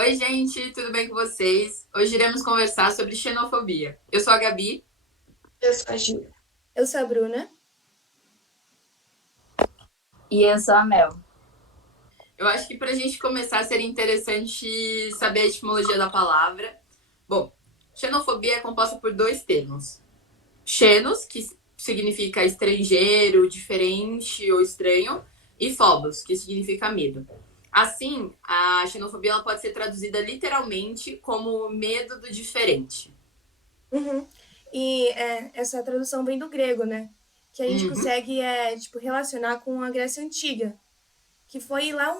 Oi, gente, tudo bem com vocês? Hoje iremos conversar sobre xenofobia. Eu sou a Gabi. Eu sou a Ju. Eu sou a Bruna. E eu sou a Mel. Eu acho que para a gente começar seria interessante saber a etimologia da palavra. Bom, xenofobia é composta por dois termos: xenos, que significa estrangeiro, diferente ou estranho, e phobos, que significa medo. Assim, a xenofobia ela pode ser traduzida literalmente como medo do diferente. Uhum. E essa tradução vem do grego, né? Que a gente Uhum. consegue tipo, relacionar com a Grécia Antiga. Que foi lá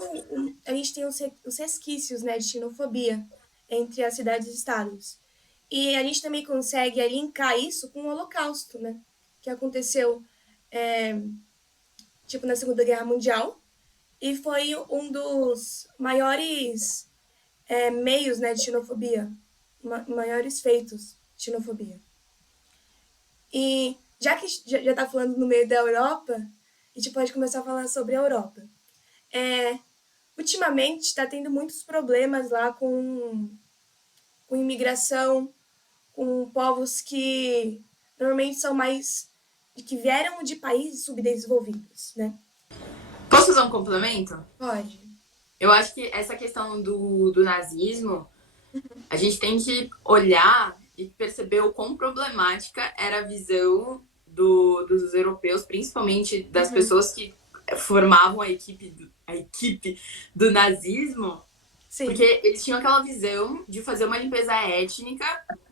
a gente tem os resquícios, né, de xenofobia entre as cidades e estados. E a gente também consegue linkar isso com o Holocausto, né? Que aconteceu, é, tipo, na Segunda Guerra Mundial. E foi um dos maiores meios, né, de xenofobia. Maiores feitos de xenofobia. E já que já tá falando no meio da Europa, a gente pode começar a falar sobre a Europa. É, ultimamente está tendo muitos problemas lá com imigração, com povos que normalmente são mais que vieram de países subdesenvolvidos, né? Posso fazer um complemento? Pode. Eu acho que essa questão do nazismo, a gente tem que olhar e perceber o quão problemática era a visão dos europeus, principalmente das Uhum. pessoas que formavam a equipe do nazismo, Sim. porque eles tinham aquela visão de fazer uma limpeza étnica,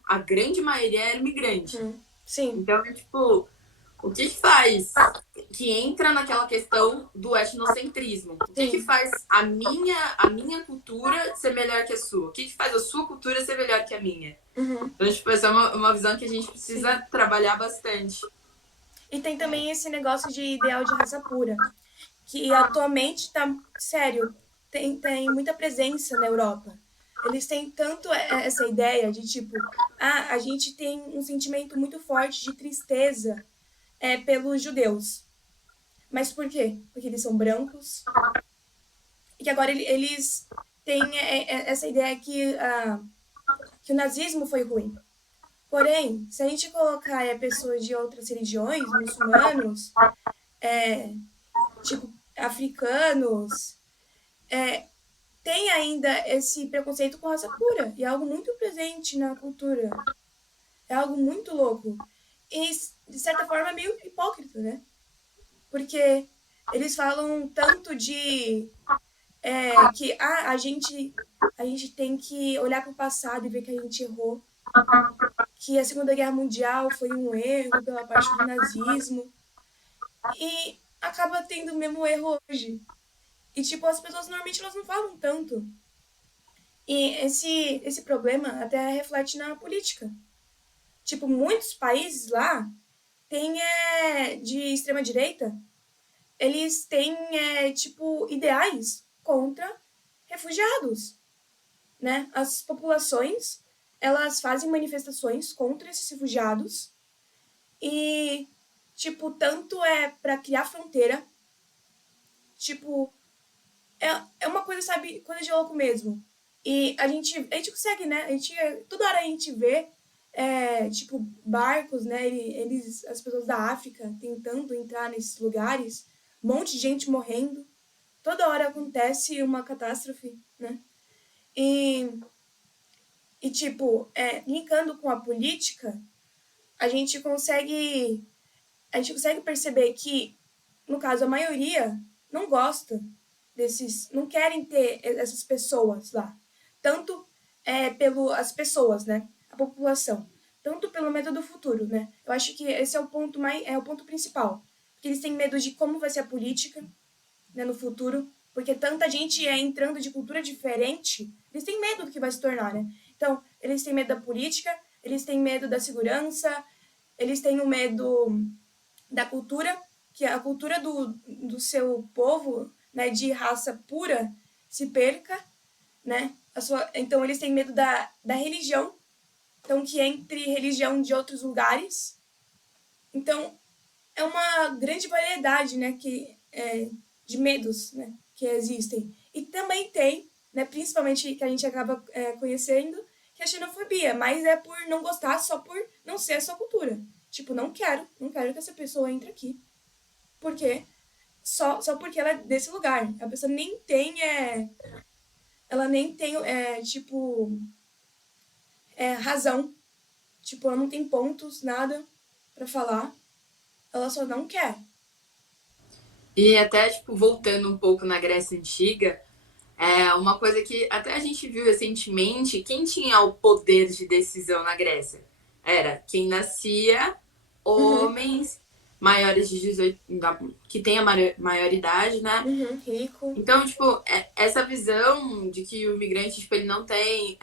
a grande maioria era imigrante. Uhum. Sim. Então, tipo, o que faz que entra naquela questão do etnocentrismo? O que Sim. faz a minha cultura ser melhor que a sua? O que faz a sua cultura ser melhor que a minha? Uhum. Então, tipo, essa é uma visão que a gente precisa Sim. trabalhar bastante. E tem também esse negócio de ideal de raça pura, que atualmente está sério, tem muita presença na Europa. Eles têm tanto essa ideia de tipo, a gente tem um sentimento muito forte de tristeza pelos judeus. Mas por quê? Porque eles são brancos e que agora eles têm essa ideia que o nazismo foi ruim. Porém, se a gente colocar pessoas de outras religiões, muçulmanos, é, tipo africanos, tem ainda esse preconceito com raça pura. E é algo muito presente na cultura. É algo muito louco. E, de certa forma, é meio hipócrita, né? Porque eles falam tanto de que a gente tem que olhar para o passado e ver que a gente errou. Que a Segunda Guerra Mundial foi um erro pela parte do nazismo. E acaba tendo o mesmo erro hoje. E, tipo, as pessoas normalmente elas não falam tanto. E esse problema até reflete na política. Tipo, muitos países lá têm, de extrema-direita, eles têm, tipo, ideais contra refugiados, né? As populações, elas fazem manifestações contra esses refugiados e, tipo, tanto é para criar fronteira, tipo, é uma coisa, sabe, coisa de louco mesmo. E a gente consegue, né? Toda hora a gente vê, tipo, barcos, né? As pessoas da África tentando entrar nesses lugares, um monte de gente morrendo. Toda hora acontece uma catástrofe, né? E, tipo, linkando com a política, a gente consegue, a gente consegue perceber que, no caso, a maioria não gosta não querem ter essas pessoas lá. Tanto pelo as pessoas, né? A população. Tanto pelo medo do futuro, né? Eu acho que esse é o ponto é o ponto principal. Porque eles têm medo de como vai ser a política, né, no futuro, porque tanta gente entrando de cultura diferente, eles têm medo do que vai se tornar, né? Então, eles têm medo da política, eles têm medo da segurança, eles têm o medo da cultura, que a cultura do seu povo, né, de raça pura, se perca, né? Então eles têm medo da religião, então que entre religião de outros lugares. Então é uma grande variedade, né, de medos, né, que existem. E também tem né? Principalmente que a gente acaba conhecendo, que é a xenofobia, mas é por não gostar só por não ser a sua cultura. Tipo, não quero que essa pessoa entre aqui. Por quê? Só porque ela é desse lugar. A pessoa nem tem, ela nem tem, tipo, razão. Tipo, ela não tem pontos, nada pra falar. Ela só não quer. E até, tipo, voltando um pouco na Grécia Antiga, uma coisa que até a gente viu recentemente, quem tinha o poder de decisão na Grécia? Era quem nascia, Uhum, homens maiores de 18, que tem a maioridade, né? rico. Então, tipo, essa visão de que o imigrante, tipo, ele não tem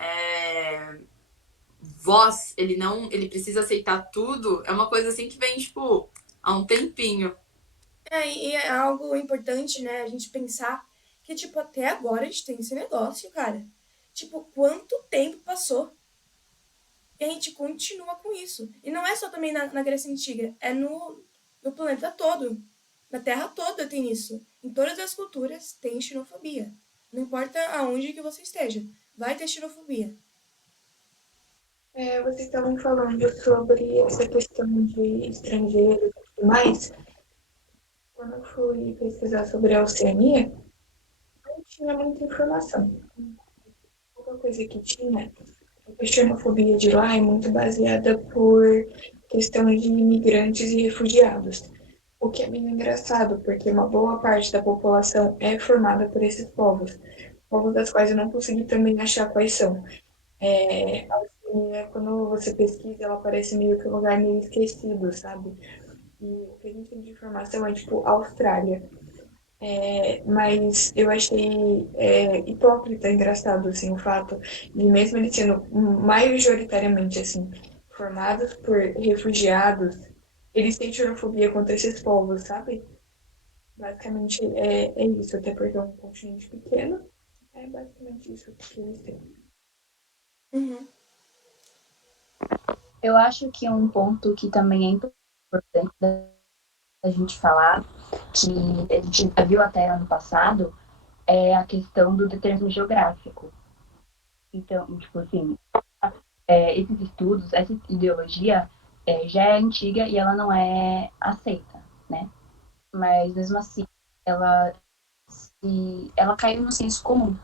voz, ele precisa aceitar tudo, é uma coisa assim que vem, tipo, há um tempinho. E é algo importante, né, a gente pensar que, tipo, até agora a gente tem esse negócio, cara. Tipo, quanto tempo passou? E a gente continua com isso. E não é só também na Grécia Antiga, é no planeta todo. Na Terra toda tem isso. Em todas as culturas tem xenofobia. Não importa aonde que você esteja, vai ter xenofobia. Vocês estavam falando sobre essa questão de estrangeiros e tudo mais. Quando eu fui pesquisar sobre a Oceania, não tinha muita informação. A pouca coisa que tinha, a xenofobia de lá é muito baseada por questão de imigrantes e refugiados. O que é meio engraçado, porque uma boa parte da população é formada por esses povos das quais eu não consegui também achar quais são. A Oceania, quando você pesquisa, ela parece meio que um lugar meio esquecido, sabe? E o que a gente tem de informação é tipo Austrália. Mas eu achei hipócrita, engraçado, assim, o fato de mesmo eles sendo majoritariamente, assim, formados por refugiados, eles têm xenofobia contra esses povos, sabe? Basicamente é isso, até porque é um continente pequeno, é basicamente isso que eles têm. Uhum. Eu acho que um ponto que também é importante da gente falar, que a gente já viu até ano passado, é a questão do determinismo geográfico. Então, tipo assim, esses estudos, essa ideologia já é antiga e ela não é aceita, né? Mas mesmo assim, ela, ela caiu no senso comum.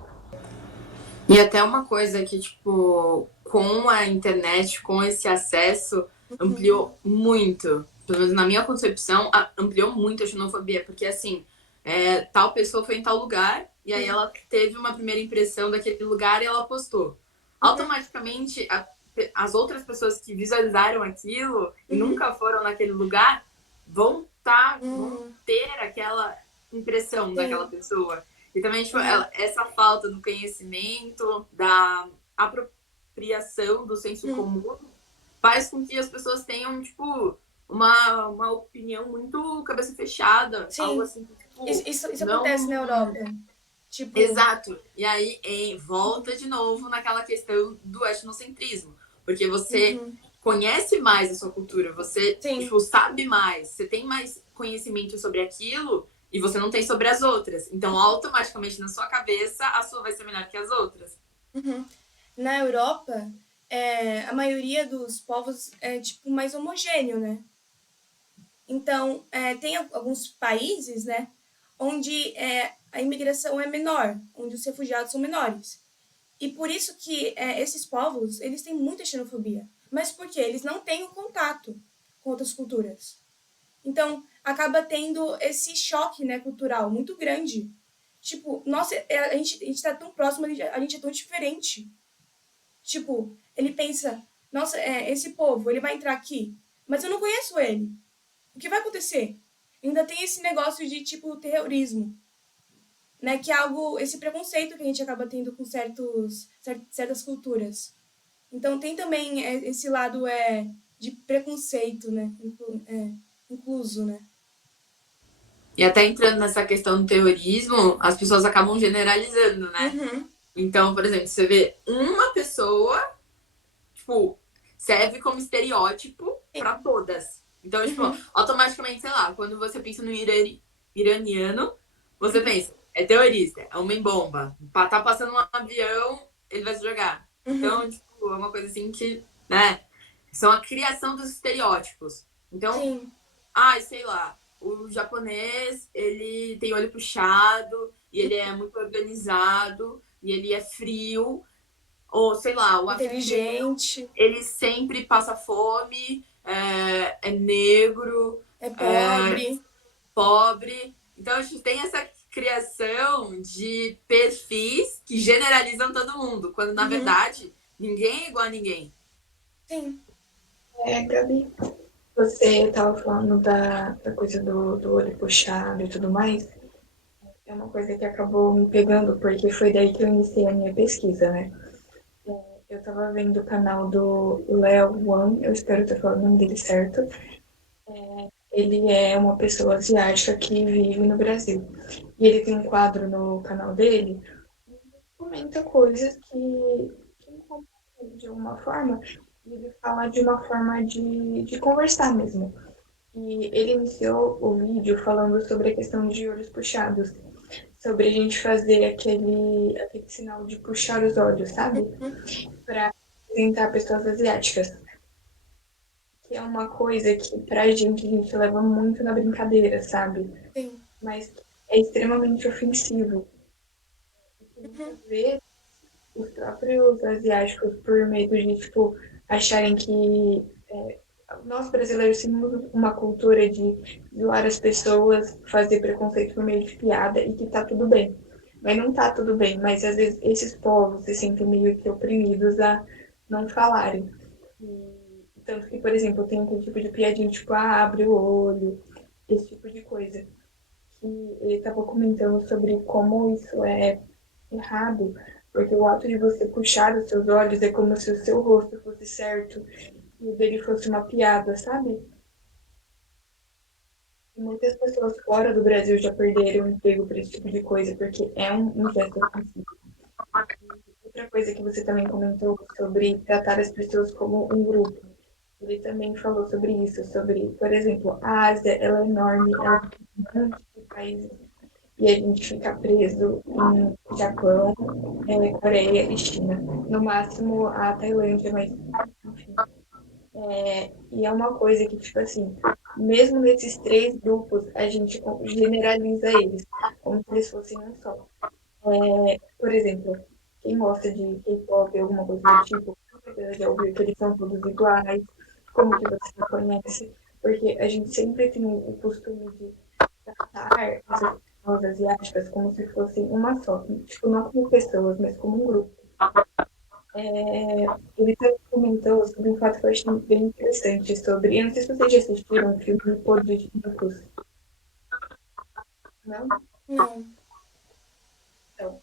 E até uma coisa que, tipo, com a internet, com esse acesso, ampliou muito. Pelo menos na minha concepção, ampliou muito a xenofobia. Porque, assim, tal pessoa foi em tal lugar, e aí ela teve uma primeira impressão daquele lugar e ela postou. Automaticamente, as outras pessoas que visualizaram aquilo e nunca foram naquele lugar vão ter aquela impressão daquela pessoa. E também, tipo, essa falta do conhecimento, da apropriação do senso comum, faz com que as pessoas tenham, tipo, uma opinião muito cabeça fechada. Sim. Algo assim, tipo, Isso não... acontece na Europa. Tipo, Exato. E aí, volta de novo naquela questão do etnocentrismo. Porque você conhece mais a sua cultura, você tipo, sabe mais, você tem mais conhecimento sobre aquilo e você não tem sobre as outras. Então, automaticamente, na sua cabeça, a sua vai ser melhor que as outras. Na Europa, a maioria dos povos é tipo mais homogêneo, né? Então, tem alguns países, né, onde a imigração é menor, onde os refugiados são menores. E por isso que esses povos, eles têm muita xenofobia. Mas por quê? Eles não têm o contato com outras culturas. Então, acaba tendo esse choque, né, cultural muito grande. Tipo, nossa, a gente tá tão próximo, a gente é tão diferente. Tipo, ele pensa, nossa, esse povo, ele vai entrar aqui, mas eu não conheço ele. O que vai acontecer? Ainda tem esse negócio de, tipo, terrorismo, né? Que é algo, esse preconceito que a gente acaba tendo com certas culturas. Então, tem também esse lado de preconceito, né? Incluso, né? E até entrando nessa questão do terrorismo, as pessoas acabam generalizando, né? Então, por exemplo, você vê uma pessoa, tipo, serve como estereótipo para todas. Então, tipo, automaticamente, sei lá, quando você pensa no iraniano, você pensa, É terrorista, é homem-bomba. Tá passando um avião, ele vai se jogar. Então, tipo, é uma coisa assim que, né? São a criação dos estereótipos. Então, Sim, sei lá, o japonês, ele tem olho puxado, e ele é muito organizado, e ele é frio. Ou, sei lá, o africano, inteligente, ele sempre passa fome, é negro, é é pobre. pobre. Então, a gente tem essa criação de perfis que generalizam todo mundo, quando na Uhum, verdade ninguém é igual a ninguém. sim. Gabi, você estava falando da coisa do olho puxado e tudo mais. É uma coisa que acabou me pegando, porque foi daí que eu iniciei a minha pesquisa, né? Eu estava vendo o canal do Léo Wan, eu espero ter falado o nome dele certo. Ele é uma pessoa asiática que vive no Brasil. E ele tem um quadro no canal dele que comenta coisas que me incomodam de alguma forma. E ele fala de uma forma de conversar mesmo. E ele iniciou o vídeo falando sobre a questão de olhos puxados. Sobre a gente fazer aquele sinal de puxar os olhos, sabe? Para representar pessoas asiáticas. Que é uma coisa que pra gente a gente leva muito na brincadeira, sabe? Sim. Mas é extremamente ofensivo. E Uhum. muitas vezes os próprios asiáticos, por medo de, tipo, acharem que nós brasileiros temos uma cultura de zoar as pessoas, fazer preconceito por meio de piada e que tá tudo bem. Mas não tá tudo bem, mas às vezes esses povos se sentem meio que oprimidos a não falarem. Tanto que, por exemplo, tem aquele tipo de piadinha, tipo, abre o olho, esse tipo de coisa. Que ele estava comentando sobre como isso é errado, porque o ato de você puxar os seus olhos é como se o seu rosto fosse certo e o dele fosse uma piada, sabe? E muitas pessoas fora do Brasil já perderam o emprego por esse tipo de coisa, porque é um gesto ofensivo. Outra coisa que você também comentou sobre tratar as pessoas como um grupo. Ele também falou sobre isso, sobre, por exemplo, a Ásia, ela é enorme, ela tem um monte de países e a gente fica preso em Japão, Coreia e China. No máximo a Tailândia, mas enfim. E é uma coisa que, tipo assim, mesmo nesses três grupos, a gente generaliza eles, como se eles fossem um só. Por exemplo, quem gosta de K-pop, alguma coisa do tipo, com certeza já ouviu que eles são todos iguais, como que você conhece, porque a gente sempre tem o costume de tratar essas pessoas asiáticas como se fossem uma só, tipo, não como pessoas, mas como um grupo. Ele também comentou sobre um fato que eu achei bem interessante sobre, eu não sei se vocês já assistiram o filme Podre de Ricos, não? Não. Então,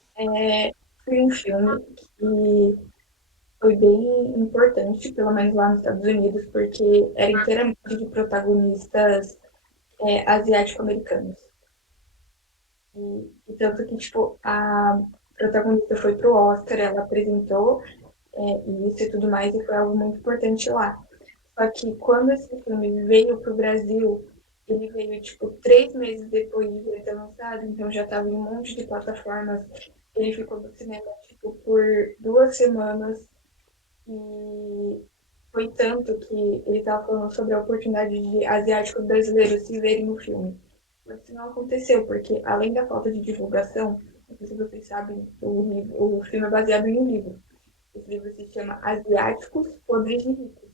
foi um filme que foi bem importante, pelo menos lá nos Estados Unidos, porque era inteiramente de protagonistas asiático-americanos. E tanto que, tipo, a protagonista foi pro Oscar, ela apresentou isso e tudo mais, e foi algo muito importante lá. Só que quando esse filme veio pro Brasil, ele veio, tipo, 3 meses depois de ele ter lançado, então já estava em um monte de plataformas. Ele ficou no cinema, tipo, por 2 semanas. E foi tanto que ele estava falando sobre a oportunidade de asiáticos brasileiros se verem no filme. Mas isso não aconteceu, porque além da falta de divulgação, não sei se vocês sabem, o filme é baseado em um livro. Esse livro se chama Asiáticos, Podres de Ricos.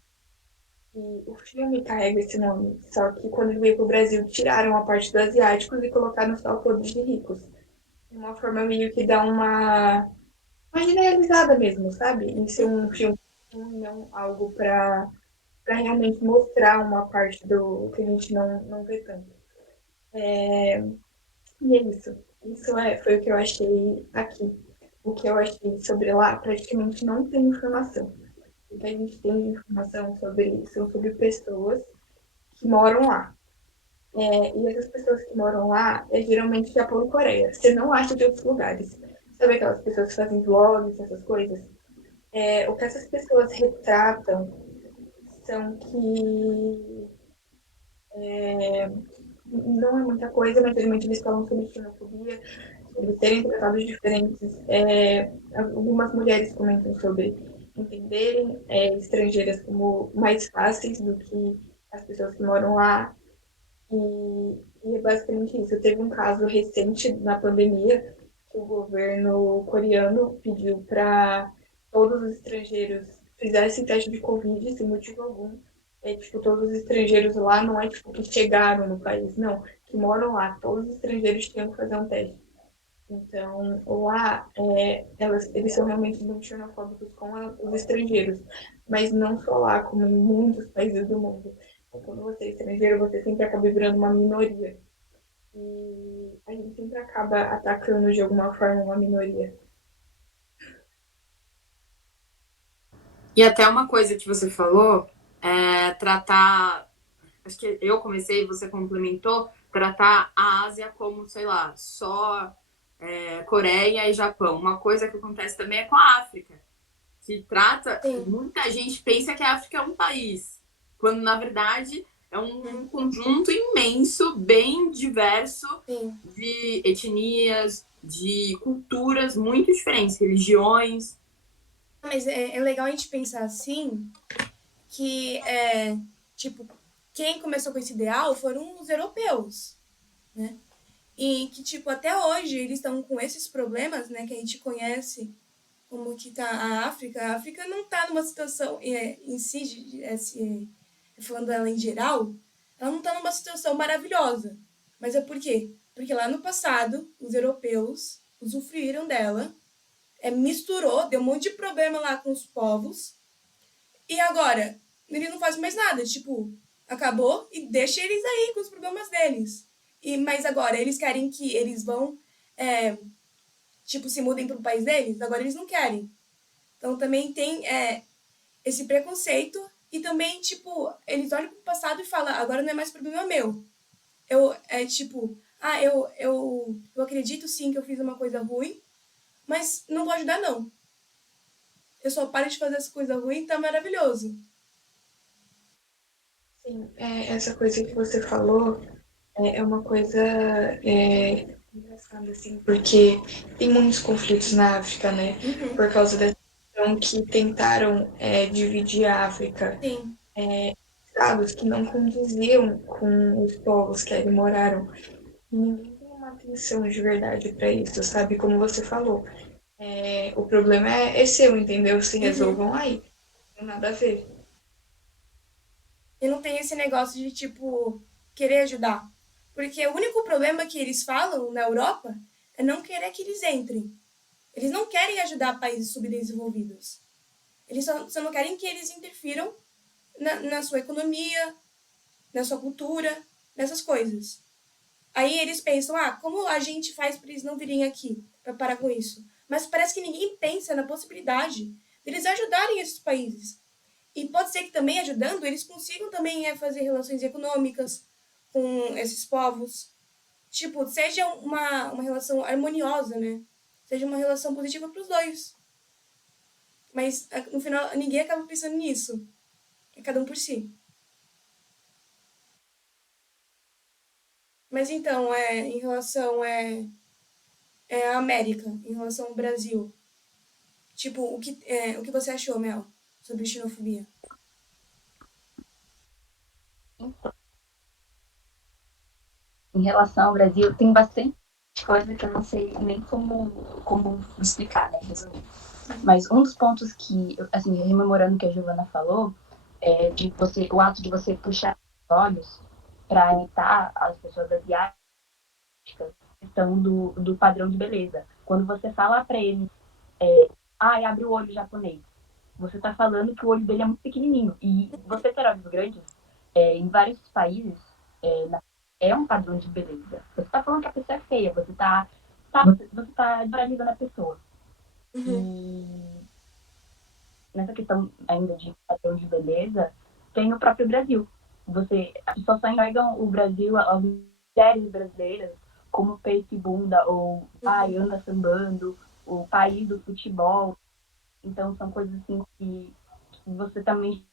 E o filme carrega esse nome, só que quando ele veio para o Brasil, tiraram a parte dos asiáticos e colocaram só Podres de Ricos. De uma forma meio que dá uma generalizada mesmo, sabe? Em ser um filme, não algo para realmente mostrar uma parte do que a gente não vê tanto. E é isso. Foi o que eu achei aqui. O que eu achei sobre lá praticamente não tem informação. O que a gente tem de informação sobre são sobre pessoas que moram lá. E essas pessoas que moram lá geralmente Japão e Coreia. Você não acha de outros lugares. Sabe aquelas pessoas que fazem vlogs, essas coisas? O que essas pessoas retratam são que não é muita coisa, mas geralmente eles falam sobre xenofobia, sobre serem tratados diferentes. Algumas mulheres comentam sobre entenderem estrangeiras como mais fáceis do que as pessoas que moram lá. E é basicamente isso. Teve um caso recente na pandemia que o governo coreano pediu para todos os estrangeiros fizessem teste de Covid sem motivo algum. Tipo, todos os estrangeiros lá não é tipo que chegaram no país, não, que moram lá. Todos os estrangeiros tinham que fazer um teste. Então, lá, eles são realmente muito xenofóbicos com os estrangeiros, mas não só lá, como em muitos países do mundo. Então, quando você é estrangeiro, você sempre acaba virando uma minoria. E a gente sempre acaba atacando de alguma forma uma minoria. E até uma coisa que você falou é tratar. Acho que eu comecei, você complementou, tratar a Ásia como, sei lá, só Coreia e Japão. Uma coisa que acontece também é com a África, que trata. Sim, Muita gente pensa que a África é um país, quando na verdade é um conjunto imenso, bem diverso sim. de etnias, de culturas muito diferentes, religiões. Mas é legal a gente pensar assim, que, tipo, quem começou com esse ideal foram os europeus, né? E que, tipo, até hoje eles estão com esses problemas, né, que a gente conhece como que tá a África. A África não está numa situação em si, falando ela em geral, ela não está numa situação maravilhosa. Mas é por quê? Porque lá no passado, os europeus usufruíram dela, misturou, deu um monte de problema lá com os povos, e agora ele não faz mais nada, tipo, acabou e deixa eles aí com os problemas deles. Mas agora eles querem que eles vão, é, tipo, se mudem para o país deles, agora eles não querem. Então também tem esse preconceito e também, tipo, eles olham pro passado e falam, agora não é mais problema meu. Tipo, eu acredito sim que eu fiz uma coisa ruim, mas não vou ajudar não. Eu só paro de fazer essa coisa ruim e tá maravilhoso. Sim, essa coisa que você falou é uma coisa engraçada, assim, porque tem muitos conflitos na África, né? Uhum, Por causa dessa questão que tentaram dividir a África sim. estados que não condiziam com os povos que ali moraram. E ninguém tem uma atenção de verdade para isso, sabe? Como você falou. O problema é seu, entendeu? Se Uhum. resolvam aí. Não tem nada a ver. E não tem esse negócio de, tipo, querer ajudar. Porque o único problema que eles falam na Europa é não querer que eles entrem. Eles não querem ajudar países subdesenvolvidos. Eles só não querem que eles interfiram na sua economia, na sua cultura, nessas coisas. Aí eles pensam, como a gente faz para eles não virem aqui para parar com isso? Mas parece que ninguém pensa na possibilidade de eles ajudarem esses países. E pode ser que também ajudando, eles consigam também fazer relações econômicas com esses povos. Tipo, seja uma relação harmoniosa, né? Seja uma relação positiva para os dois. Mas no final, ninguém acaba pensando nisso. É cada um por si. Mas então, em relação à América, em relação ao Brasil, tipo, o que você achou, Mel, sobre xenofobia? Em relação ao Brasil, tem bastante coisa que eu não sei nem como explicar, né? Resumir. Mas um dos pontos que, assim, rememorando o que a Giovana falou, é o ato de você puxar os olhos para imitar as pessoas asiáticas, questão do padrão de beleza. Quando você fala para ele, abre o olho japonês, você está falando que o olho dele é muito pequenininho. E você ter olhos grandes, em vários países, um padrão de beleza. Você está falando que a pessoa é feia, você tá generalizando a pessoa. Uhum. E nessa questão ainda de padrão de beleza, tem o próprio Brasil. As pessoas só enxergam o Brasil, as mulheres brasileiras, como peito e bunda, ou anda sambando, o país do futebol. Então, são coisas assim que você também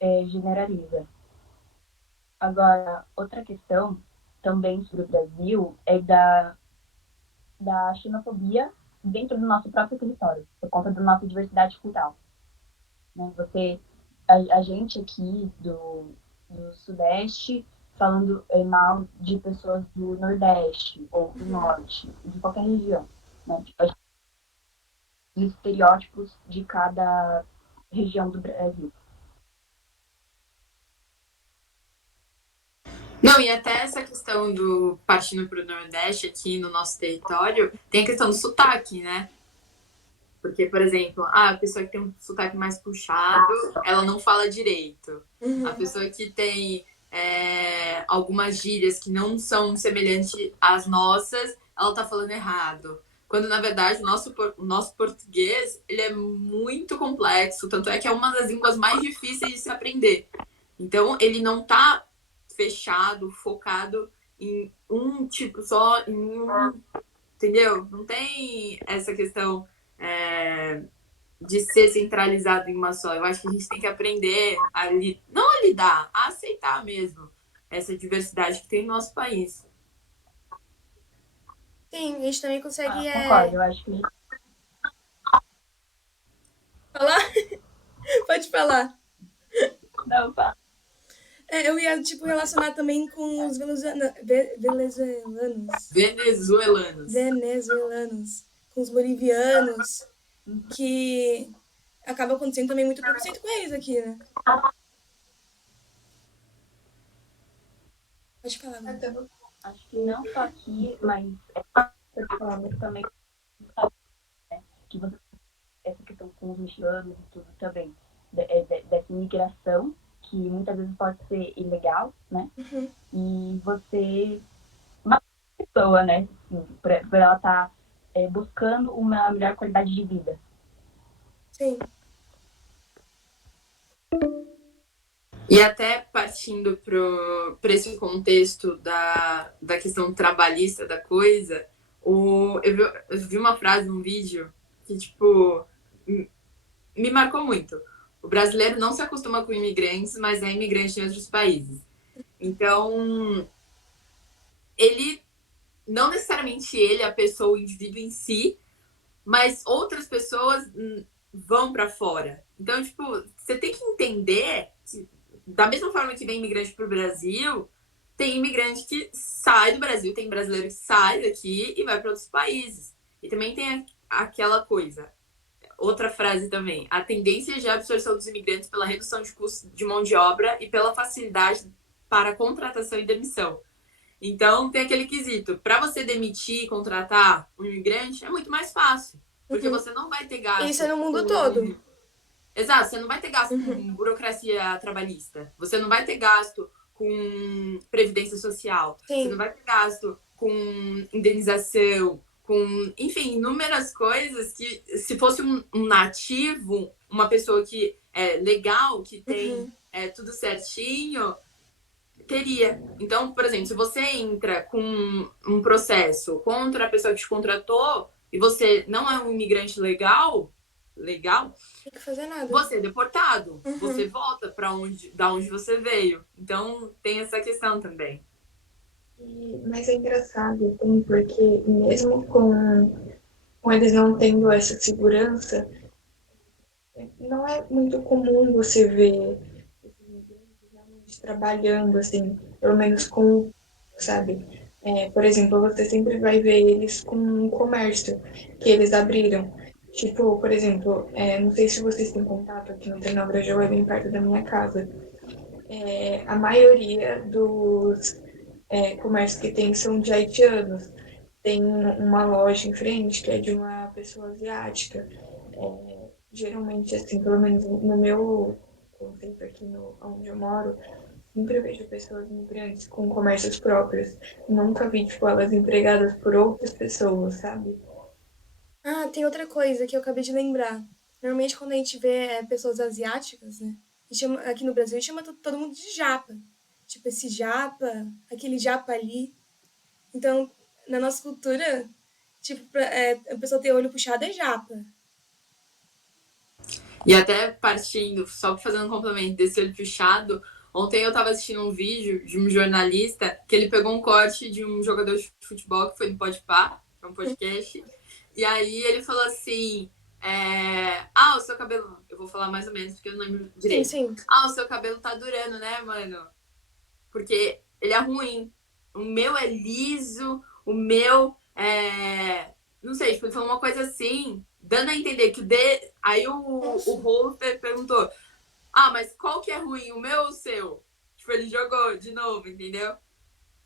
generaliza. Agora, outra questão também sobre o Brasil é da xenofobia dentro do nosso próprio território, por conta da nossa diversidade cultural. Né? A gente aqui do Sudeste falando mal de pessoas do Nordeste ou do Norte, de qualquer região. Né? Tipo, os estereótipos de cada região do Brasil. Não, e até essa questão do partindo para o Nordeste aqui no nosso território, tem a questão do sotaque, né? Porque, por exemplo, a pessoa que tem um sotaque mais puxado, ela não fala direito. A pessoa que tem algumas gírias que não são semelhantes às nossas, ela tá falando errado. Quando, na verdade, o nosso português, ele é muito complexo. Tanto é que é uma das línguas mais difíceis de se aprender. Então, ele não tá fechado, focado em um tipo só, entendeu? Não tem essa questão de ser centralizado em uma só. Eu acho que a gente tem que aprender não a lidar, a aceitar mesmo essa diversidade que tem no nosso país. Sim, a gente também consegue concordo, eu acho que falar. Pode falar. não, fala. Eu ia, tipo, relacionar também com os venezuelanos, com os bolivianos, que acaba acontecendo também muito preconceito com eles aqui, né? Pode falar, mano. Acho que não só aqui, mas também, né? Que você, essa questão com os mexicanos e tudo também, dessa imigração, que muitas vezes pode ser ilegal, né? E você, uma pessoa, né? Assim, por ela estar buscando uma melhor qualidade de vida. Sim. E até partindo para esse contexto da questão trabalhista da coisa, eu vi uma frase num vídeo que, tipo, me marcou muito. O brasileiro não se acostuma com imigrantes, mas é imigrante em outros países. Então, ele, não necessariamente ele, a pessoa, o indivíduo em si, mas outras pessoas vão para fora. Então, tipo, você tem que entender que, da mesma forma que vem imigrante para o Brasil, tem imigrante que sai do Brasil, tem brasileiro que sai daqui e vai para outros países. E também tem aquela coisa. Outra frase também. A tendência de absorção dos imigrantes pela redução de custos de mão de obra e pela facilidade para contratação e demissão. Então, tem aquele quesito. Para você demitir e contratar um imigrante, é muito mais fácil. Porque você não vai ter gasto. Isso é no mundo todo. Exato, você não vai ter gasto com burocracia trabalhista. Você não vai ter gasto com previdência social. Sim. Você não vai ter gasto com indenização, com, enfim, inúmeras coisas que, se fosse um nativo, uma pessoa que é legal, que tem tudo certinho, teria. Então, por exemplo, se você entra com um processo contra a pessoa que te contratou e você não é um imigrante legal, não tem que fazer nada. você é deportado. Você volta para da onde você veio. Então, tem essa questão também. Mas é engraçado, assim, porque mesmo com eles não tendo essa segurança, não é muito comum você ver esses imigrantes realmente trabalhando, assim, pelo menos com, sabe? Por exemplo, você sempre vai ver eles com um comércio que eles abriram. Tipo, por exemplo, não sei se vocês têm contato aqui no Terminal Grajaú, é bem perto da minha casa. A maioria dos comércios que tem são de haitianos. Tem uma loja em frente que é de uma pessoa asiática. Geralmente, assim, pelo menos no meu conceito aqui onde eu moro, sempre vejo pessoas imigrantes com comércios próprios. Nunca vi, tipo, elas empregadas por outras pessoas, sabe? Ah, tem outra coisa que eu acabei de lembrar. Normalmente, quando a gente vê pessoas asiáticas, né? A gente chama, aqui no Brasil, a gente chama todo mundo de japa. Tipo, esse japa, aquele japa ali. Então, na nossa cultura, tipo, a pessoa ter olho puxado é japa. E até partindo, só fazendo um complemento desse olho puxado, ontem eu tava assistindo um vídeo de um jornalista que ele pegou um corte de um jogador de futebol que foi no Podpah é um podcast. E aí ele falou assim, o seu cabelo... Eu vou falar mais ou menos, porque eu não lembro Sim, direito. sim. O seu cabelo tá durando, né, mano? Porque ele é ruim. O meu é liso, o meu é... Não sei, tipo, ele falou uma coisa assim, dando a entender que o de... Aí o hoster perguntou, mas qual que é ruim, o meu ou o seu? Tipo, ele jogou de novo, entendeu?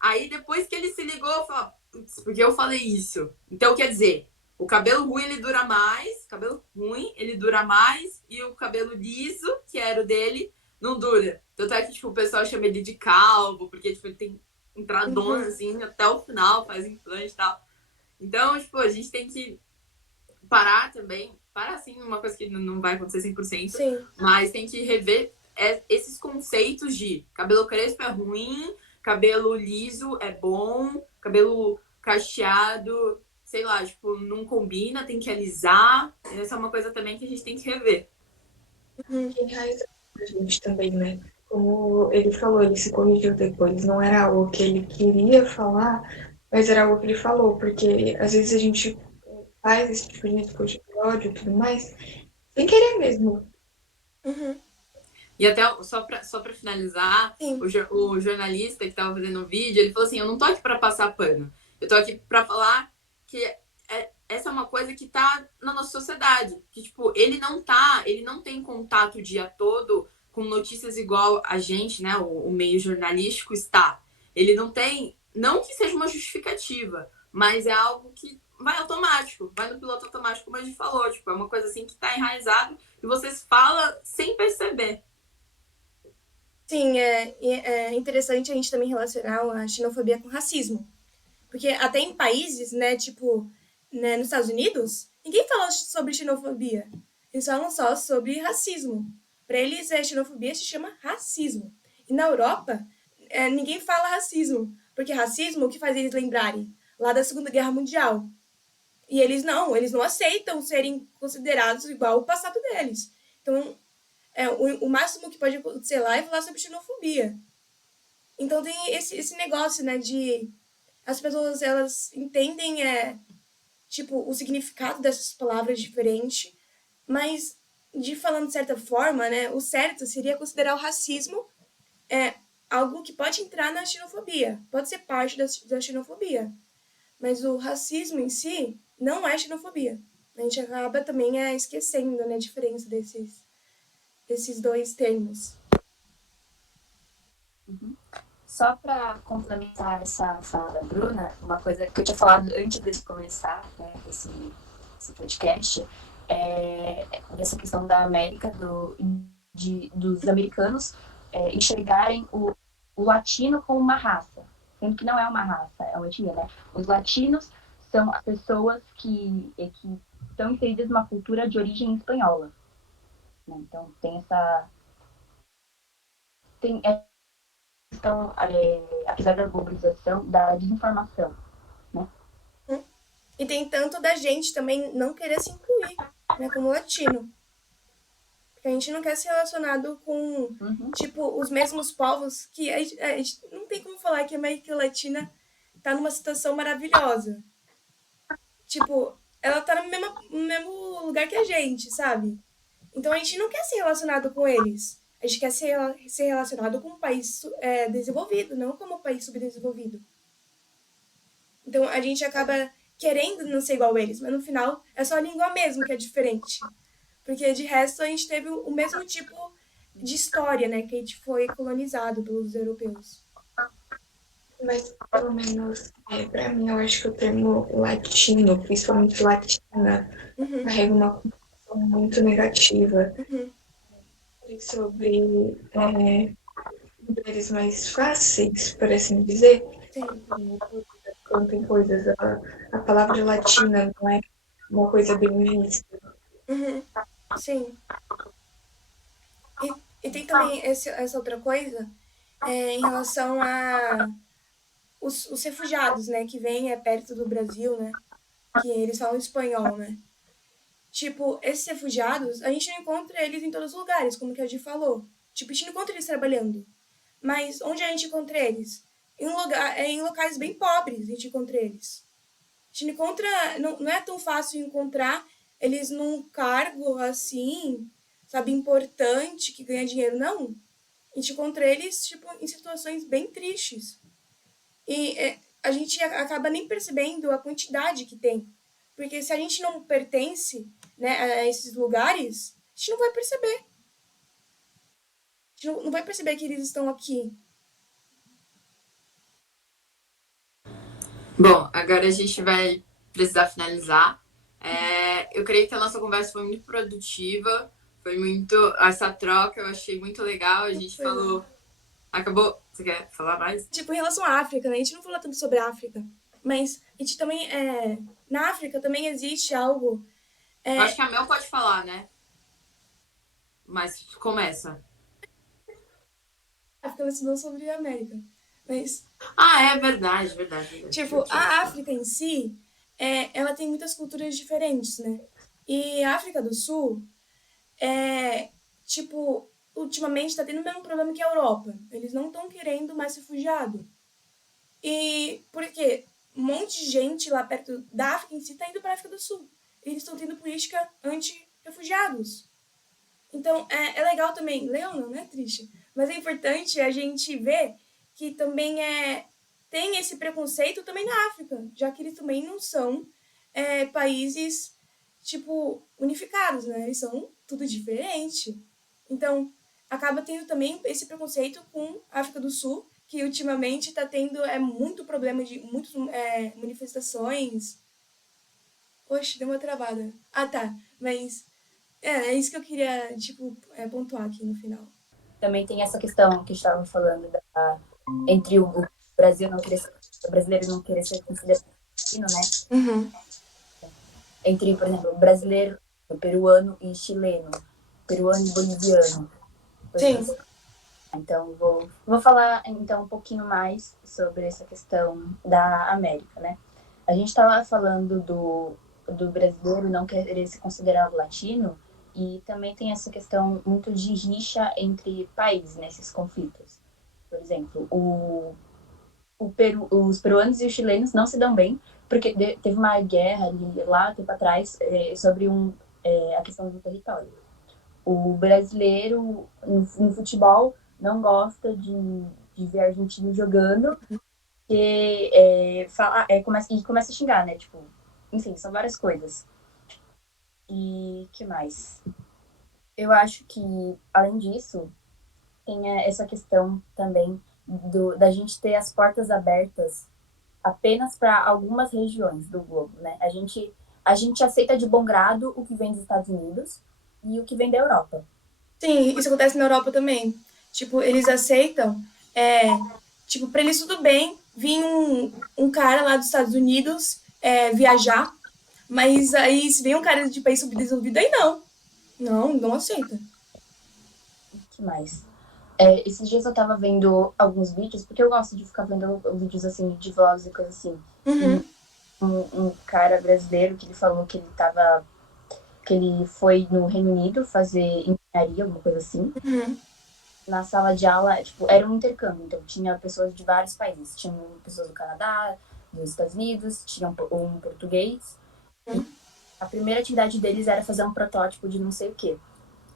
Aí depois que ele se ligou, falou, putz, porque eu falei isso? Então, quer dizer, o cabelo ruim ele dura mais, cabelo ruim ele dura mais, e o cabelo liso, que era o dele, não dura. Tanto é que, tipo, o pessoal chama ele de calvo, porque, tipo, ele tem entradona, assim, até o final, faz implante e tal. Então, tipo, a gente tem que parar também, parar, assim, uma coisa que não vai acontecer 100%, Sim. mas tem que rever esses conceitos de cabelo crespo é ruim, cabelo liso é bom, cabelo cacheado, sei lá, tipo, não combina, tem que alisar. Essa é uma coisa também que a gente tem que rever. Que enraizou a gente também, né? Como ele falou, ele se corrigiu depois. Não era algo que ele queria falar, mas era algo que ele falou, porque às vezes a gente faz esse tipo de discurso de ódio e tudo mais, sem querer mesmo. Uhum. E até, só pra finalizar, Sim. o jornalista que tava fazendo o vídeo, ele falou assim, eu não tô aqui pra passar pano. Eu tô aqui pra falar que essa é uma coisa que tá na nossa sociedade. Que, tipo, ele não tem contato o dia todo com notícias igual a gente, né, o meio jornalístico está. Ele não tem, não que seja uma justificativa, mas é algo que vai automático, vai no piloto automático, como a gente falou. Tipo, é uma coisa assim que tá enraizado e vocês falam sem perceber. Sim, é interessante a gente também relacionar a xenofobia com racismo. Porque até em países, né, tipo, né, nos Estados Unidos, ninguém fala sobre xenofobia. Eles falam só sobre racismo. Para eles, a xenofobia se chama racismo. E na Europa, ninguém fala racismo. Porque racismo, o que faz eles lembrarem? Lá da Segunda Guerra Mundial. E eles não aceitam serem considerados igual o passado deles. Então, o máximo que pode acontecer lá é falar sobre xenofobia. Então tem esse negócio, né, de as pessoas, elas entendem, tipo, o significado dessas palavras diferente, mas, de falando de certa forma, né, o certo seria considerar o racismo algo que pode entrar na xenofobia, pode ser parte da xenofobia, mas o racismo em si não é xenofobia. A gente acaba também esquecendo, né, a diferença desses dois termos. Só para complementar essa fala da Bruna, uma coisa que eu tinha falado antes de começar, né, esse podcast, é essa questão da América, dos americanos enxergarem o latino como uma raça, sendo que não é uma raça, é uma etnia, né? Os latinos são as pessoas que estão inseridas numa cultura de origem espanhola. Né? Então, tem questão, apesar da globalização, da desinformação. Né? E tem tanto da gente também não querer se incluir, né, como latino. Porque a gente não quer ser relacionado com, tipo, os mesmos povos que a gente não tem como falar que a América Latina tá numa situação maravilhosa. Tipo, ela tá no mesmo lugar que a gente, sabe? Então a gente não quer ser relacionado com eles. A gente quer ser relacionado com um país desenvolvido, não como um país subdesenvolvido. Então a gente acaba querendo não ser igual a eles, mas no final é só a língua mesmo que é diferente. Porque de resto a gente teve o mesmo tipo de história, né? Que a gente foi colonizado pelos europeus. Mas, pelo menos, para mim, eu acho que o termo latino, principalmente latina, carrega uma conotação muito negativa. Sobre mulheres mais fáceis, por assim dizer. Sim. Quando tem coisas, a palavra latina não é uma coisa bem vista. Sim. E tem também essa outra coisa em relação a os refugiados, né? Que vêm perto do Brasil, né? Que eles falam espanhol, né? Tipo, esses refugiados, a gente não encontra eles em todos os lugares, como que a Gi falou. Tipo, a gente não encontra eles trabalhando. Mas onde a gente encontra eles? Em locais bem pobres a gente encontra eles. gente encontra, não é tão fácil encontrar eles num cargo assim, sabe, importante, que ganha dinheiro, não. A gente encontra eles, tipo, em situações bem tristes. E a gente acaba nem percebendo a quantidade que tem. Porque se a gente não pertence, né, a esses lugares, a gente não vai perceber. A gente não vai perceber que eles estão aqui. Bom, agora a gente vai precisar finalizar. Eu creio que a nossa conversa foi muito produtiva, foi muito. Essa troca eu achei muito legal. A gente falou. Acabou. Você quer falar mais? Tipo, em relação à África, né? A gente não falou tanto sobre a África. Mas a gente também. Na África também existe algo. Eu acho que a Mel pode falar, né? Mas começa. A África ensinou sobre a América. Mas, Ah, é verdade, verdade. tipo, a África em si, ela tem muitas culturas diferentes, né? E a África do Sul, tipo, ultimamente está tendo o mesmo problema que a Europa. Eles não estão querendo mais refugiado. E por quê? Um monte de gente lá perto da África em si está indo para a África do Sul. Eles estão tendo política anti-refugiados. Então, é legal também. Legal não é triste. Mas é importante a gente ver que também tem esse preconceito também na África, já que eles também não são países, tipo, unificados, né? Eles são tudo diferente. Então, acaba tendo também esse preconceito com a África do Sul, que ultimamente está tendo muito problema de muitas manifestações. Oxe, deu uma travada. Ah, tá. Mas é isso que eu queria, tipo, pontuar aqui no final. Também tem essa questão que estavam falando entre o Brasil não querer o brasileiro não querer ser considerado latino, né? Uhum. Entre, por exemplo, o brasileiro, o peruano e chileno, peruano e boliviano. Sim. Então, vou falar então um pouquinho mais sobre essa questão da América, né? A gente estava falando do brasileiro não querer se considerado latino, e também tem essa questão muito de rixa entre países nesses conflitos. Por exemplo, os peruanos e os chilenos não se dão bem, porque teve uma guerra ali, lá, tempo atrás, sobre a questão do território. O brasileiro, no futebol, não gosta de ver argentino jogando, e começa a xingar, né? Tipo, enfim, são várias coisas. E que mais? Eu acho que, além disso, tem essa questão também da gente ter as portas abertas apenas para algumas regiões do globo, né? A gente aceita de bom grado o que vem dos Estados Unidos e o que vem da Europa. Sim, isso acontece na Europa também. Tipo, eles aceitam, tipo, pra eles tudo bem vir um cara lá dos Estados Unidos viajar, mas aí se vem um cara de país subdesenvolvido, aí não. Não aceita. O que mais? Esses dias eu tava vendo alguns vídeos, porque eu gosto de ficar vendo vídeos assim, de vlogs e coisas assim. Uhum. E um cara brasileiro que ele falou que ele foi no Reino Unido fazer engenharia, alguma coisa assim. Uhum. Na sala de aula, tipo, era um intercâmbio, então tinha pessoas de vários países. Tinha pessoas do Canadá, dos Estados Unidos, tinha um português. Uhum. E a primeira atividade deles era fazer um protótipo de não sei o quê.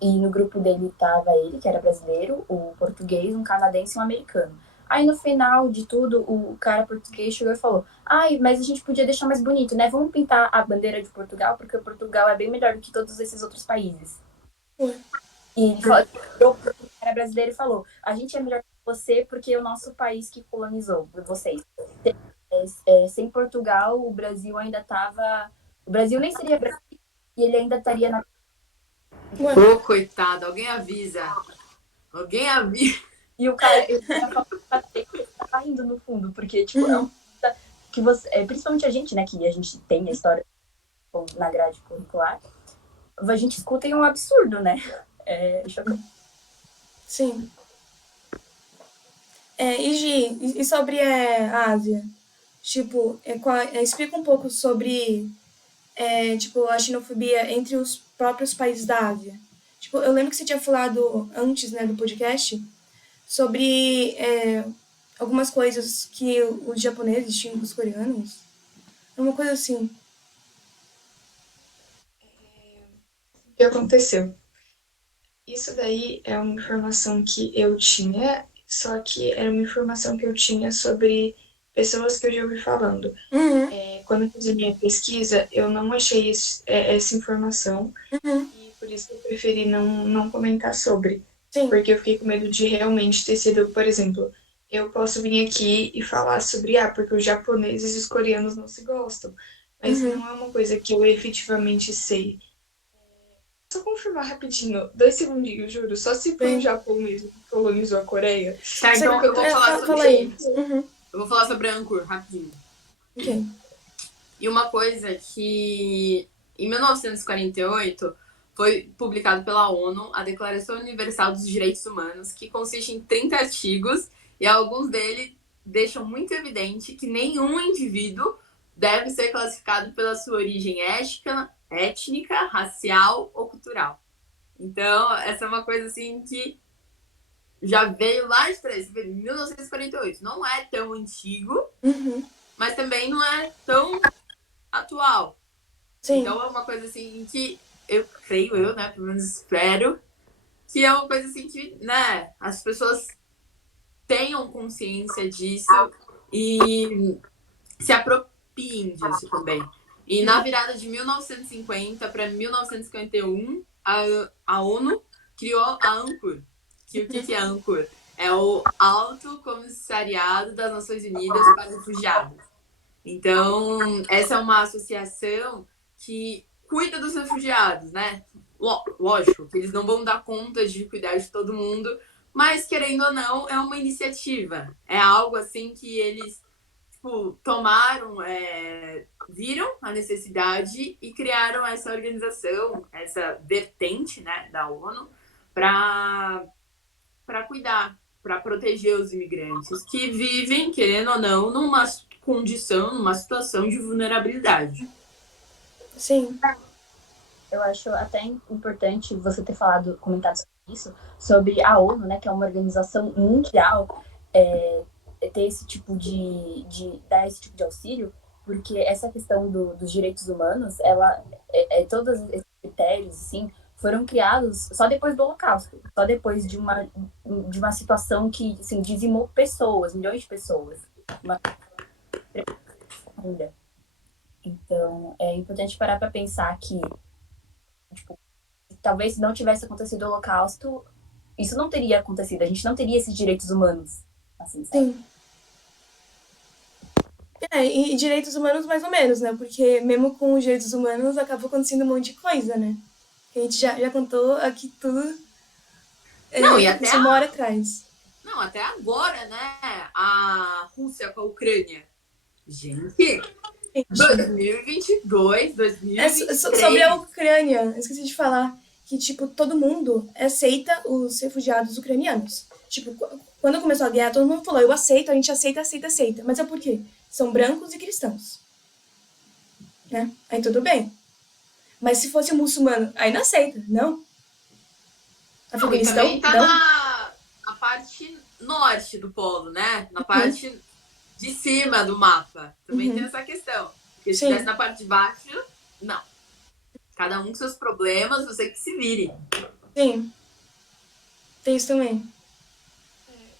E no grupo dele tava ele, que era brasileiro, o português, um canadense e um americano. Aí no final de tudo, o cara português chegou e falou: ai, mas a gente podia deixar mais bonito, né? Vamos pintar a bandeira de Portugal, porque o Portugal é bem melhor do que todos esses outros países. E ele falou, o cara brasileiro falou: a gente é melhor que você porque é o nosso país que colonizou vocês. Sem Portugal, o Brasil ainda tava. O Brasil nem seria Brasil e ele ainda estaria na. Ô, coitado, alguém avisa. Alguém avisa. E o cara tava rindo no fundo, porque, tipo, é uma coisa que você. Principalmente a gente, né, que a gente tem a história na grade curricular, a gente escuta e é um absurdo, né? É chocante. Sim. E Gi, e sobre a Ásia? Tipo, explica um pouco sobre tipo, a xenofobia entre os próprios países da Ásia. Tipo, eu lembro que você tinha falado antes, né, do podcast, sobre algumas coisas que os japoneses tinham com os coreanos. É uma coisa assim. O que aconteceu? Isso daí é uma informação que eu tinha, só que era uma informação que eu tinha sobre pessoas que eu já ouvi falando. Uhum, Quando eu fiz a minha pesquisa, eu não achei essa informação uhum, e por isso eu preferi não comentar sobre. sim. Porque eu fiquei com medo de realmente ter sido, por exemplo, eu posso vir aqui e falar sobre, porque os japoneses e os coreanos não se gostam. Mas Uhum. não é uma coisa que eu efetivamente sei. Só confirmar rapidinho, 2 segundinhos, juro. Só se foi o Bem, Japão mesmo que colonizou a Coreia. Tá, você, então eu vou falar fala aí. sobre. Uhum, Eu vou falar sobre Angkor rapidinho. ok. E uma coisa que em 1948 foi publicado pela ONU a Declaração Universal dos Direitos Humanos, que consiste em 30 artigos e alguns deles deixam muito evidente que nenhum indivíduo deve ser classificado pela sua origem étnica, racial ou cultural. Então, essa é uma coisa assim que já veio lá de trás, em 1948. Não é tão antigo, Uhum, mas também não é tão atual. sim, Então é uma coisa assim que eu creio, né, pelo menos espero, que é uma coisa assim que, né, as pessoas tenham consciência disso e se apropriem disso também. E na virada de 1950 para 1951, a ONU criou a ANCUR. Que o que é a ANCUR? É o Alto Comissariado das Nações Unidas para Refugiados. Então, essa é uma associação que cuida dos refugiados, né? Lógico que eles não vão dar conta de cuidar de todo mundo, mas querendo ou não, é uma iniciativa. É algo assim que eles tipo, tomaram, viram a necessidade e criaram essa organização, essa vertente, né, da ONU, para cuidar, para proteger os imigrantes que vivem, querendo ou não, numa condição, numa situação de vulnerabilidade. sim. Eu acho até importante você ter comentado sobre isso, sobre a ONU, né, que é uma organização mundial, ter esse tipo de dar esse tipo de auxílio, porque essa questão dos direitos humanos, todos esses critérios, assim, foram criados só depois do Holocausto, só depois de uma situação que, assim, dizimou pessoas, milhões de pessoas, uma profunda. Então, é importante parar para pensar que, tipo, talvez se não tivesse acontecido o Holocausto, isso não teria acontecido. A gente não teria esses direitos humanos, assim, sabe? Sim. E direitos humanos mais ou menos, né? Porque mesmo com os direitos humanos acaba acontecendo um monte de coisa, né? Que a gente já contou aqui tudo Não, e até, isso uma hora atrás. não, até agora, né? A Rússia com a Ucrânia. Gente, Gente, 2022, sobre a 2023. Ucrânia, eu esqueci de falar que, tipo, todo mundo aceita os refugiados ucranianos. Tipo, quando começou a guerra, todo mundo falou, eu aceito, a gente aceita, aceita, aceita. Mas é por quê? São brancos e cristãos. Né? Aí tudo bem. Mas se fosse um muçulmano, aí não aceita, não? Não, e também Afeganistão, tá não? na parte norte do polo, né? Na parte de cima do mapa. Também tem Uhum. essa questão. Porque se estivesse Sim, na parte de baixo, não. Cada um com seus problemas, você que se vire. sim. Tem isso também.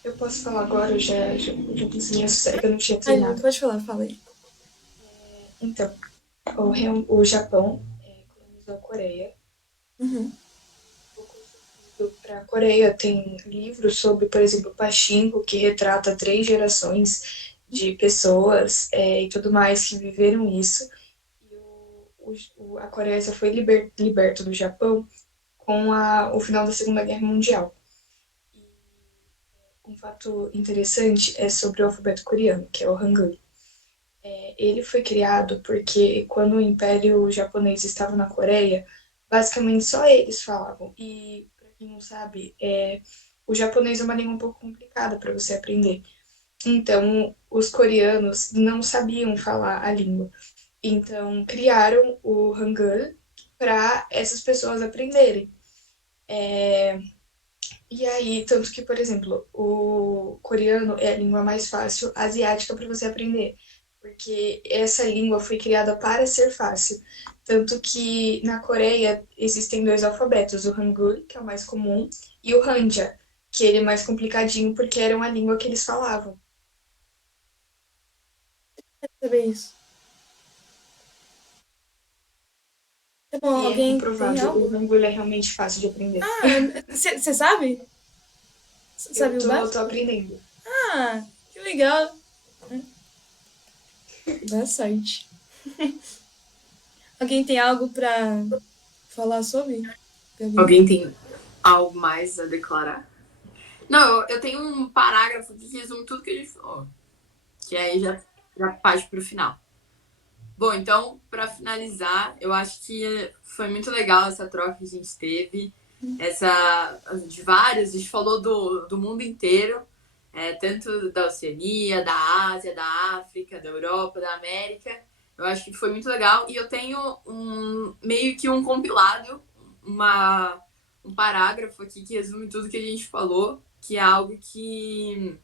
Eu posso falar agora, eu já consegui que eu não tinha Ai, não, treinado. pode falar, fala aí. Então, o Japão colonizou a Coreia. Uhum. Para a Coreia tem livros sobre, por exemplo, Pachinko, que retrata 3 gerações de pessoas e tudo mais que viveram isso. E a Coreia só foi liberta do Japão com o final da Segunda Guerra Mundial. E um fato interessante é sobre o alfabeto coreano, que é o Hangul. Ele foi criado porque quando o Império Japonês estava na Coreia, basicamente só eles falavam. E, para quem não sabe, o japonês é uma língua um pouco complicada para você aprender. Então, os coreanos não sabiam falar a língua. Então, criaram o Hangul para essas pessoas aprenderem. E aí, tanto que, por exemplo, o coreano é a língua mais fácil asiática para você aprender. porque essa língua foi criada para ser fácil. Tanto que na Coreia existem 2 alfabetos, o Hangul, que é o mais comum, e o Hanja, que ele é mais complicadinho porque era uma língua que eles falavam. Saber isso. Tá bom, E é alguém tem comprovado, o algo? Hangul é realmente fácil de aprender. Ah, você sabe? Cê Eu sabe o tô básico? aprendendo. Ah, que legal. Dá sorte. Alguém tem algo pra falar sobre? Gabi? Alguém tem algo mais a declarar? Não, eu tenho um parágrafo que resume tudo que a gente falou. Que aí já parte para o final. Bom, então, para finalizar, eu acho que foi muito legal essa troca que a gente teve. De vários, a gente falou do mundo inteiro, tanto da Oceania, da Ásia, da África, da Europa, da América. Eu acho que foi muito legal. E eu tenho meio que um compilado, um parágrafo aqui que resume tudo que a gente falou, que é algo que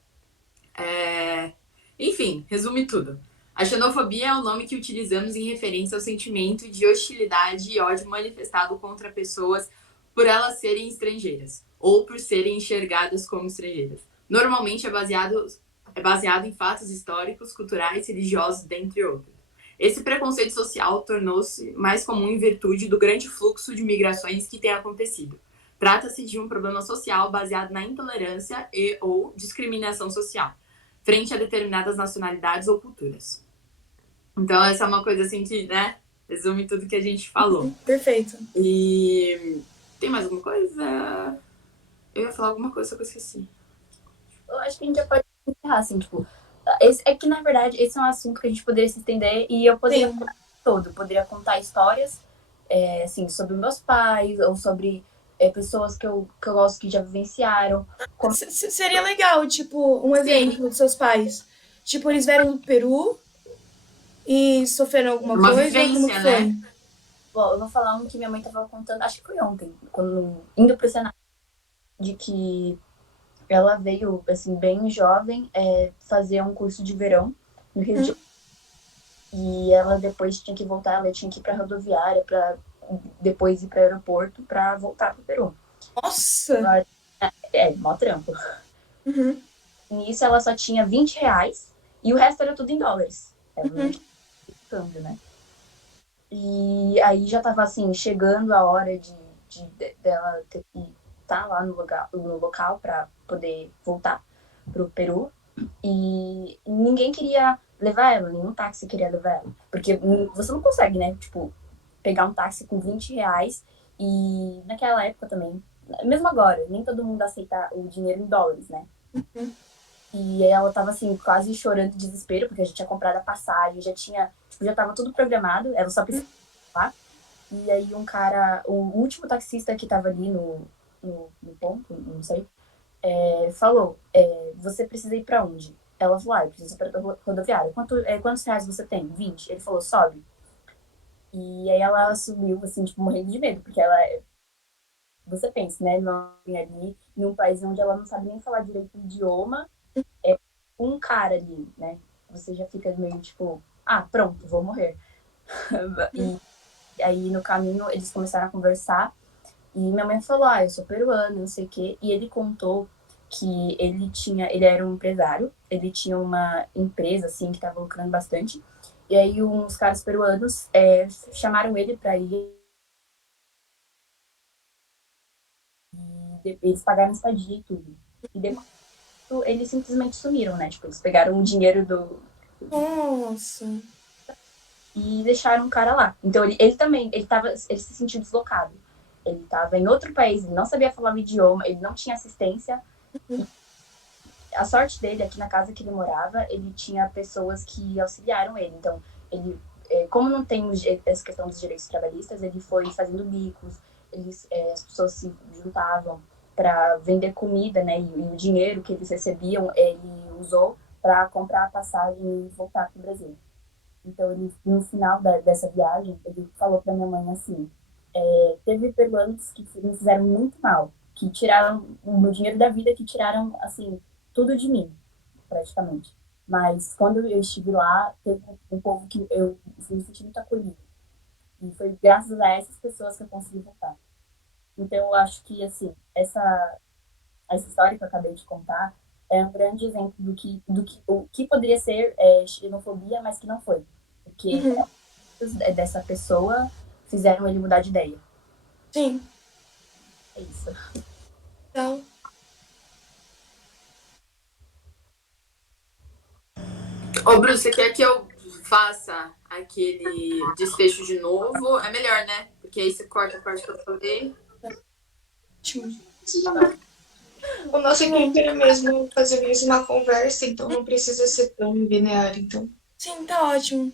enfim, resume tudo. A xenofobia é o nome que utilizamos em referência ao sentimento de hostilidade e ódio manifestado contra pessoas por elas serem estrangeiras ou por serem enxergadas como estrangeiras. Normalmente é baseado em fatos históricos, culturais, religiosos, dentre outros. Esse preconceito social tornou-se mais comum em virtude do grande fluxo de migrações que tem acontecido. Trata-se de um problema social baseado na intolerância e ou discriminação social frente a determinadas nacionalidades ou culturas. Então, essa é uma coisa assim que, né, resume tudo que a gente falou. Perfeito. E tem mais alguma coisa? Eu ia falar alguma coisa, só que eu esqueci. Eu acho que a gente já pode encerrar, assim, tipo... É que, na verdade, esse é um assunto que a gente poderia se estender e eu poderia Sim. contar todo. Eu poderia contar histórias, assim, sobre meus pais ou sobre pessoas que eu gosto que já vivenciaram. Seria legal, tipo, um Sim, exemplo dos seus pais. Tipo, eles vieram do Peru e sofreram alguma uma coisa? Como que vivência, né? foi? Bom, eu vou falar um que minha mãe tava contando, acho que foi ontem, quando indo pro Senado, de que ela veio, assim, bem jovem, fazer um curso de verão no Rio de Janeiro. E ela depois tinha que voltar, ela tinha que ir pra rodoviária, pra depois ir pro aeroporto pra voltar pro Peru. Nossa! Mó trampo. Uhum. Nisso ela só tinha R$ 20 e o resto era tudo em dólares. Ela não tinha câmbio, né? E aí já tava assim, chegando a hora dela ter que estar lá no local para poder voltar pro Peru. E ninguém queria levar ela, nenhum táxi queria levar ela. Porque você não consegue, né? Tipo, pegar um táxi com R$ 20 e naquela época também, mesmo agora, nem todo mundo aceita o dinheiro em dólares, né? E ela tava assim, quase chorando de desespero, porque a gente tinha comprado a passagem, já tava tudo programado, ela só precisava lá. E aí o último taxista que tava ali no ponto, não sei, falou, você precisa ir pra onde? Ela falou, eu preciso ir pra rodoviária. Quantos reais você tem? 20. Ele falou, sobe. E aí ela subiu, assim, tipo, morrendo de medo, porque você pensa, né, ali, em um país onde ela não sabe nem falar direito o idioma, um cara ali, né? Você já fica meio tipo, pronto, vou morrer. E aí no caminho eles começaram a conversar e minha mãe falou, eu sou peruana, não sei o quê. E ele contou que ele era um empresário, ele tinha uma empresa assim que estava lucrando bastante. E aí uns caras peruanos chamaram ele para ir. E eles pagaram estadia e tudo. E depois eles simplesmente sumiram, né? Tipo, eles pegaram o dinheiro Nossa! e deixaram o cara lá. Então ele também, ele se sentiu deslocado. Ele estava em outro país, ele não sabia falar o idioma, ele não tinha assistência. E a sorte dele, aqui na casa que ele morava, ele tinha pessoas que auxiliaram ele. Então, como não tem essa questão dos direitos trabalhistas, ele foi fazendo bicos, as pessoas se juntavam para vender comida, né? E o dinheiro que eles recebiam, ele usou para comprar a passagem e voltar para o Brasil. Então, no final dessa viagem, ele falou para minha mãe assim: teve peruanos que me fizeram muito mal, que tiraram o meu dinheiro da vida, que tiraram, assim, tudo de mim, praticamente. Mas quando eu estive lá, teve um povo que eu fui me senti muito acolhido. E foi graças a essas pessoas que eu consegui voltar. Então, eu acho que, assim, essa história que eu acabei de contar é um grande exemplo o que poderia ser xenofobia, mas que não foi. Porque Uhum. dessa pessoa fizeram ele mudar de ideia. Sim. É isso. Então, Ô, Bruce, você quer que eu faça aquele desfecho de novo? É melhor, né? Porque aí você corta a parte que eu falei. ótimo. O nosso Tá bom. intuito era mesmo fazer mesmo uma conversa, então não precisa ser tão linear, então. Sim, tá ótimo.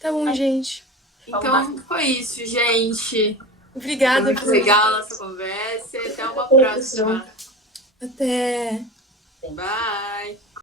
Tá bom, gente. Então foi isso, gente. Foi Obrigada muito por. legal a nossa conversa. Até uma Pela atenção. próxima. Até. Bye.